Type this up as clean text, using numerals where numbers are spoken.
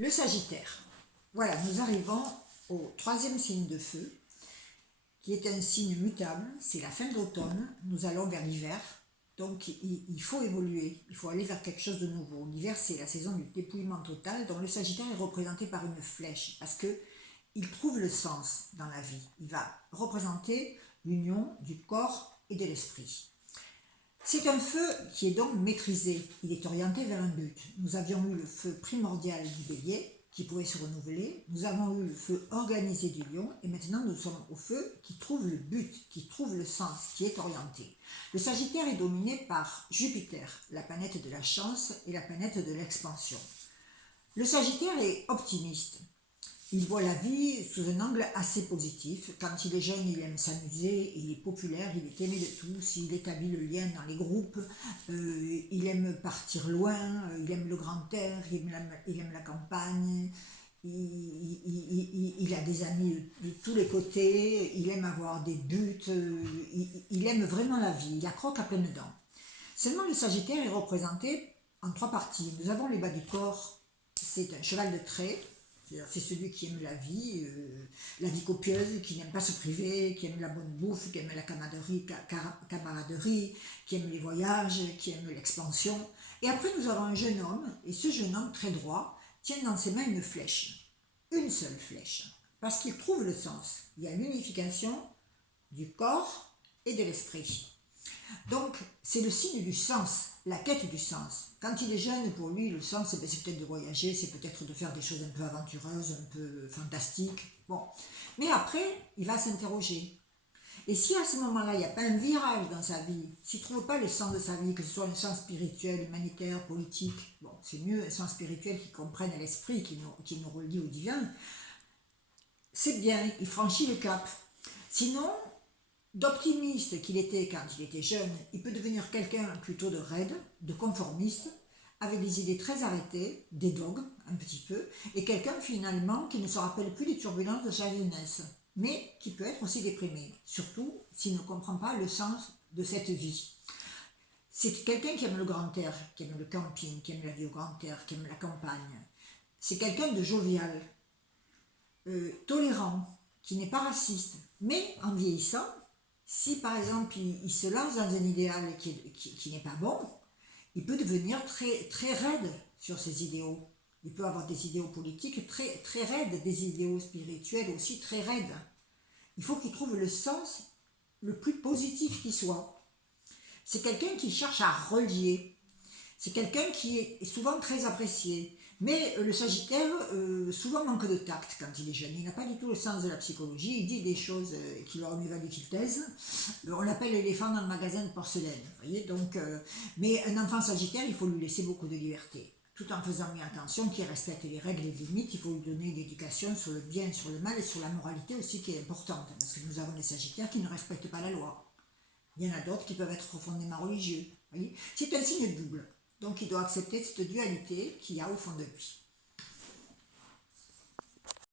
Le Sagittaire. Voilà, nous arrivons au troisième signe de feu, qui est un signe mutable. C'est la fin de l'automne, nous allons vers l'hiver. Donc il faut évoluer, il faut aller vers quelque chose de nouveau. L'hiver, c'est la saison du dépouillement total, dont le Sagittaire est représenté par une flèche, parce qu'il trouve le sens dans la vie. Il va représenter l'union du corps et de l'esprit. C'est un feu qui est donc maîtrisé, il est orienté vers un but. Nous avions eu le feu primordial du Bélier, qui pouvait se renouveler. Nous avons eu le feu organisé du Lion, et maintenant nous sommes au feu qui trouve le but, qui trouve le sens, qui est orienté. Le Sagittaire est dominé par Jupiter, la planète de la chance et la planète de l'expansion. Le Sagittaire est optimiste. Il voit la vie sous un angle assez positif. Quand il est jeune, il aime s'amuser, il est populaire, il est aimé de tous, il établit le lien dans les groupes, il aime partir loin, il aime le grand air, il aime la campagne, il a des amis de tous les côtés, il aime avoir des buts, il aime vraiment la vie, il accroque à pleines dents. Seulement le Sagittaire est représenté en trois parties. Nous avons les bas du corps, c'est un cheval de trait. C'est celui qui aime la vie copieuse, qui n'aime pas se priver, qui aime la bonne bouffe, qui aime la camaraderie, qui aime les voyages, qui aime l'expansion. Et après, nous avons un jeune homme, et ce jeune homme très droit tient dans ses mains une flèche, une seule flèche, parce qu'il trouve le sens. Il y a l'unification du corps et de l'esprit. Donc, c'est le signe du sens, la quête du sens. Quand il est jeune, pour lui, le sens, c'est peut-être de voyager, c'est peut-être de faire des choses un peu aventureuses, un peu fantastiques. Bon. Mais après, il va s'interroger. Et si à ce moment-là, il n'y a pas un virage dans sa vie, s'il ne trouve pas le sens de sa vie, que ce soit un sens spirituel, humanitaire, politique, bon, c'est mieux un sens spirituel qui comprenne l'esprit, qui nous relie au divin, c'est bien, il franchit le cap. Sinon, d'optimiste qu'il était quand il était jeune, il peut devenir quelqu'un plutôt de raide, de conformiste, avec des idées très arrêtées, des dogmes un petit peu, et quelqu'un finalement qui ne se rappelle plus des turbulences de sa jeunesse, mais qui peut être aussi déprimé, surtout s'il ne comprend pas le sens de cette vie. C'est quelqu'un qui aime le grand air, qui aime le camping, qui aime la vie au grand air, qui aime la campagne. C'est quelqu'un de jovial, tolérant, qui n'est pas raciste, mais en vieillissant, si par exemple il se lance dans un idéal qui n'est pas bon, il peut devenir très, très raide sur ses idéaux. Il peut avoir des idéaux politiques très, très raides, des idéaux spirituels aussi très raides. Il faut qu'il trouve le sens le plus positif qui soit. C'est quelqu'un qui cherche à relier. C'est quelqu'un qui est souvent très apprécié. Mais le Sagittaire, souvent manque de tact quand il est jeune. Il n'a pas du tout le sens de la psychologie. Il dit des choses qui leur mieux valu qu'il taise. On l'appelle l'éléphant dans le magasin de porcelaine. Voyez. Donc, mais un enfant Sagittaire, il faut lui laisser beaucoup de liberté. Tout en faisant bien attention qu'il respecte les règles et les limites. Il faut lui donner une éducation sur le bien, sur le mal et sur la moralité aussi qui est importante. Parce que nous avons des Sagittaires qui ne respectent pas la loi. Il y en a d'autres qui peuvent être profondément religieux. C'est un signe double. Donc il doit accepter cette dualité qu'il y a au fond de lui.